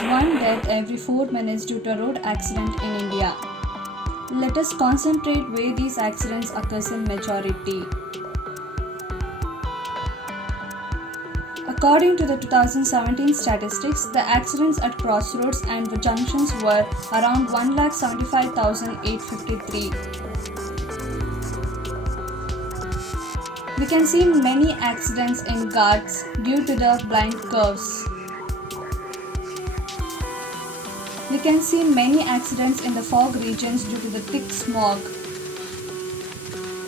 is one death every 4 minutes due to a road accident in India. Let us concentrate where these accidents occurs in majority. According to the 2017 statistics, the accidents at crossroads and the junctions were around 1,75,853. We can see many accidents in Ghats due to the blind curves. We can see many accidents in the fog regions due to the thick smog.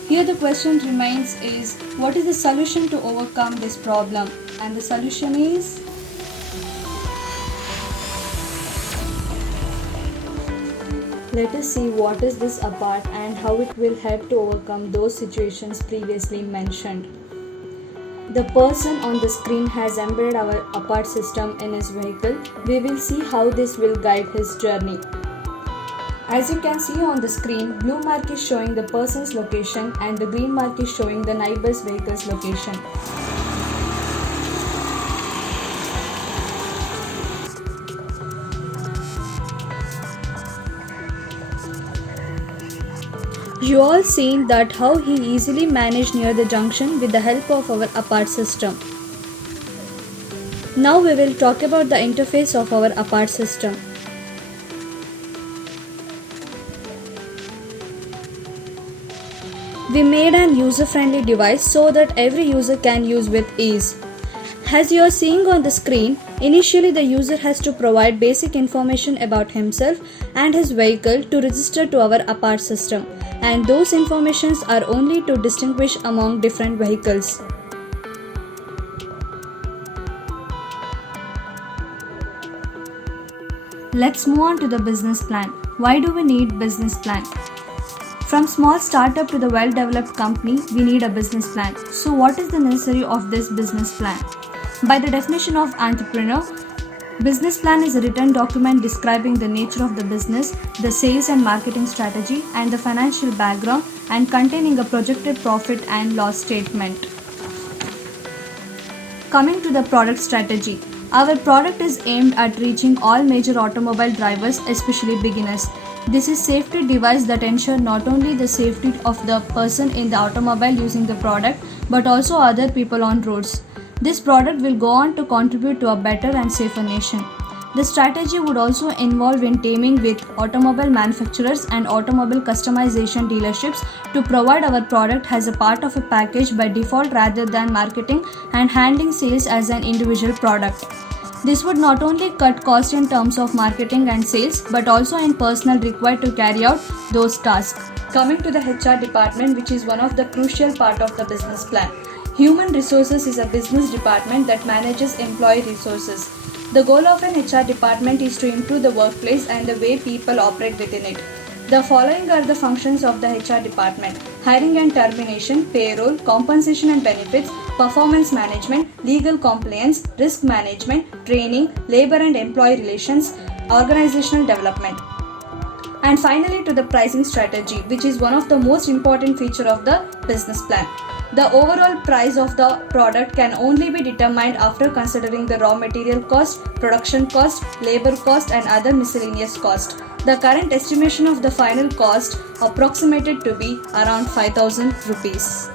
Here the question remains is, what is the solution to overcome this problem? And the solution is, let us see what is this APART and how it will help to overcome those situations previously mentioned. The person on the screen has embedded our APART system in his vehicle. We will see how this will guide his journey. As you can see on the screen, blue mark is showing the person's location and the green mark is showing the neighbor's vehicle's location. You all seen that how he easily managed near the junction with the help of our APART system. Now we will talk about the interface of our APART system. We made an user-friendly device so that every user can use with ease. As you are seeing on the screen, initially the user has to provide basic information about himself and his vehicle to register to our APART system, and those informations are only to distinguish among different vehicles. Let's move on to the business plan. Why do we need business plan? From small startup to the well-developed company, we need a business plan. So what is the necessary of this business plan? By the definition of entrepreneur, business plan is a written document describing the nature of the business, the sales and marketing strategy, and the financial background, and containing a projected profit and loss statement. Coming to the product strategy. Our product is aimed at reaching all major automobile drivers, especially beginners. This is safety device that ensure not only the safety of the person in the automobile using the product, but also other people on roads. This product will go on to contribute to a better and safer nation. The strategy would also involve in teaming with automobile manufacturers and automobile customization dealerships to provide our product as a part of a package by default rather than marketing and handling sales as an individual product. This would not only cut cost in terms of marketing and sales, but also in personnel required to carry out those tasks. Coming to the HR department, which is one of the crucial part of the business plan. Human resources is a business department that manages employee resources. The goal of an HR department is to improve the workplace and the way people operate within it. The following are the functions of the HR department: hiring and termination, payroll, compensation and benefits, performance management, legal compliance, risk management, training, labor and employee relations, organizational development. And finally to the pricing strategy, which is one of the most important feature of the business plan. The overall price of the product can only be determined after considering the raw material cost, production cost, labor cost and other miscellaneous cost. The current estimation of the final cost approximated to be around 5,000 rupees.